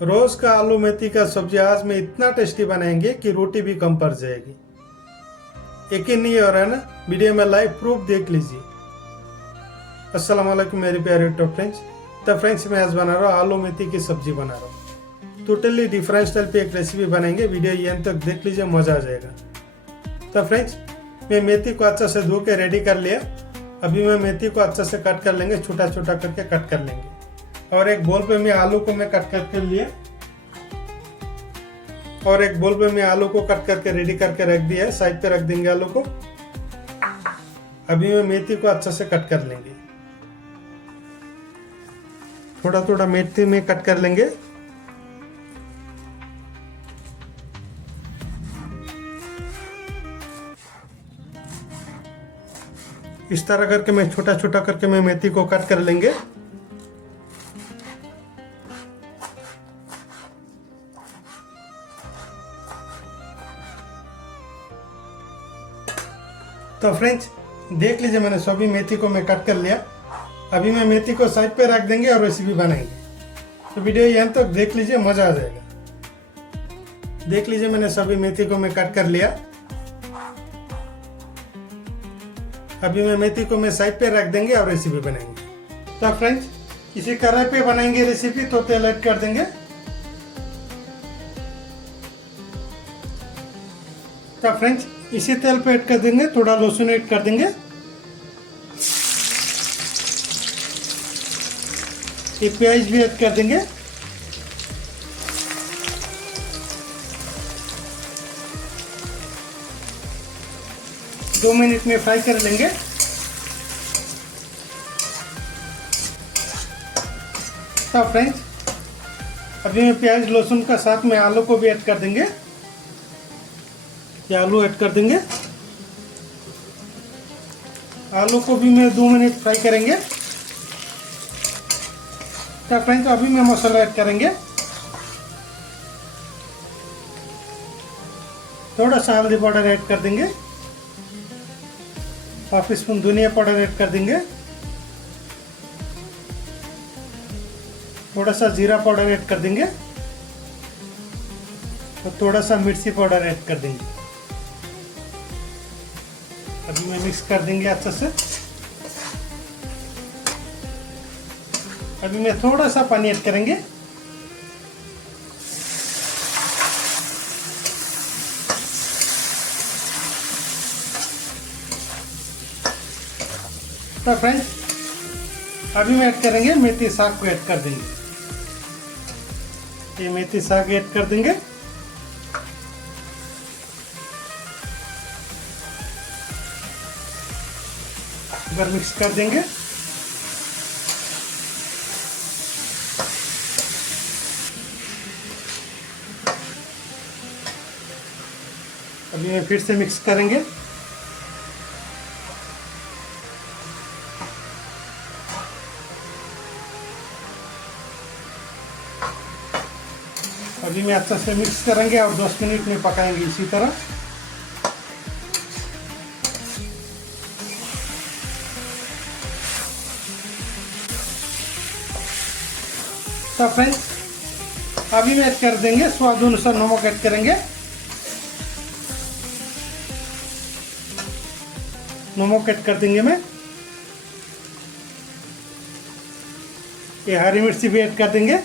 रोज का आलू मेथी का सब्जी आज में इतना टेस्टी बनाएंगे कि रोटी भी कम पड़ जाएगी। यकीन नहीं हो रहा है ना? वीडियो में लाइव प्रूफ देख लीजिए। अस्सलाम वालेकुम मेरे प्यारे यूट्यूब फ्रेंड्स। तो फ्रेंड्स मैं आज बना रहा हूँ आलू मेथी की सब्जी बना रहा हूँ। टोटली डिफरेंट स्टाइल पे एक रेसिपी बनाएंगे। वीडियो एंड तक देख लीजिए, मजा आ जाएगा। तो फ्रेंड्स मैं मेथी को अच्छा से धो के रेडी कर लिया। अभी मैं मेथी को अच्छा से कट कर लेंगे, छोटा छोटा करके कट कर लेंगे। और एक बोल पे मैं आलू को मैं कट करके लिया और एक बोल पे मैं आलू को कट करके रेडी करके रख दिया है। साइड पे रख देंगे आलू को। अभी मैं मेथी को अच्छा से कट कर लेंगे। थोड़ा थोड़ा मेथी में कट कर लेंगे। इस तरह करके मैं छोटा छोटा करके मैं मेथी को कट कर लेंगे। तो फ्रेंड्स देख लीजिए, मैंने सभी मेथी को मैं कट कर लिया। अभी मैं मेथी को साइड पे रख देंगे और रेसिपी बनाएंगे। तो वीडियो यहाँ तक देख लीजिए, मजा आ जाएगा। देख लीजिए मैंने सभी मेथी को मैं कट कर लिया। अभी मैं मेथी को मैं साइड पे रख देंगे और रेसिपी बनाएंगे। तो फ्रेंड्स इसी कढ़ाई पे बनाएंगे रेसिपी। तो तेल ऐड कर देंगे। तो फ्रेंड्स इसी तेल पे ऐड कर देंगे, थोड़ा लहसुन ऐड कर देंगे। ये प्याज भी ऐड कर देंगे। दो मिनट में फ्राई कर लेंगे। तो फ्रेंड्स अभी मैं प्याज लहसुन का साथ में आलू को भी ऐड कर देंगे। ये आलू ऐड कर देंगे। आलू को भी मैं 2 मिनट फ्राई करेंगे। तो फ्रेंड्स अभी मैं मसाला ऐड करेंगे। थोड़ा सा हल्दी पाउडर ऐड कर देंगे। हाफ स्पून धनिया पाउडर ऐड कर देंगे। थोड़ा सा जीरा पाउडर ऐड कर देंगे और थोड़ा सा मिर्ची पाउडर ऐड कर देंगे। अभी मैं मिक्स कर देंगे अच्छे से। अभी मैं थोड़ा सा पानी ऐड करेंगे। तो फ्रेंड्स अभी मैं ऐड करेंगे मेथी साग को ऐड कर देंगे। ये मेथी साग ऐड कर देंगे। बार मिक्स कर देंगे। अभी मैं फिर से मिक्स करेंगे। अभी मैं अच्छे से मिक्स करेंगे और 10 मिनट में पकाएंगे इसी तरह। तो फ्रेंड्स अभी मैं ऐड कर देंगे स्वाद अनुसार नमक ऐड करेंगे। नमक ऐड कर देंगे। मैं ये हरी मिर्ची भी ऐड कर देंगे।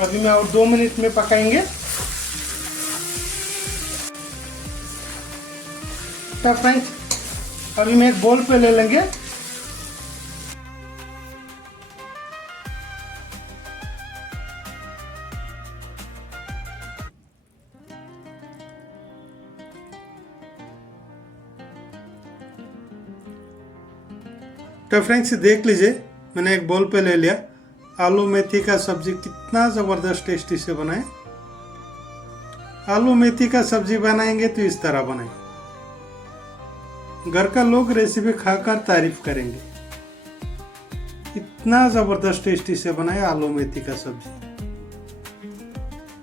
अभी मैं और 2 मिनट में पकाएंगे। तो फ्रेंड्स अभी मैं एक बोल पे ले लेंगे। तो फ्रेंड्स देख लीजिए, मैंने एक बोल पे ले लिया। आलू मेथी का सब्जी कितना ज़बरदस्त टेस्टी से बनाए। आलू मेथी का सब्जी बनाएंगे तो इस तरह बनाएंगे। घर का लोग रेसिपी खाकर तारीफ करेंगे। इतना ज़बरदस्त टेस्टी से बनाए आलू मेथी का सब्जी।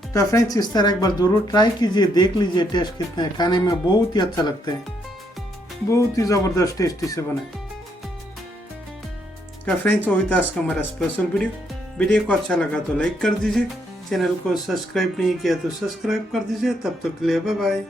तो फ्रेंड्स इस तरह एक बार जरूर ट्राई कीजिए, देख लीजिए टेस्ट कितना है। खाने में बहुत ही अच्छा लगता है, बहुत ही ज़बरदस्त टेस्टी से बनाए। तो फ्रेंड्स वही था आज का हमारा स्पेशल वीडियो। वीडियो को अच्छा लगा तो लाइक कर दीजिए, चैनल को सब्सक्राइब नहीं किया तो सब्सक्राइब कर दीजिए। तब तक के लिए बाय बाय।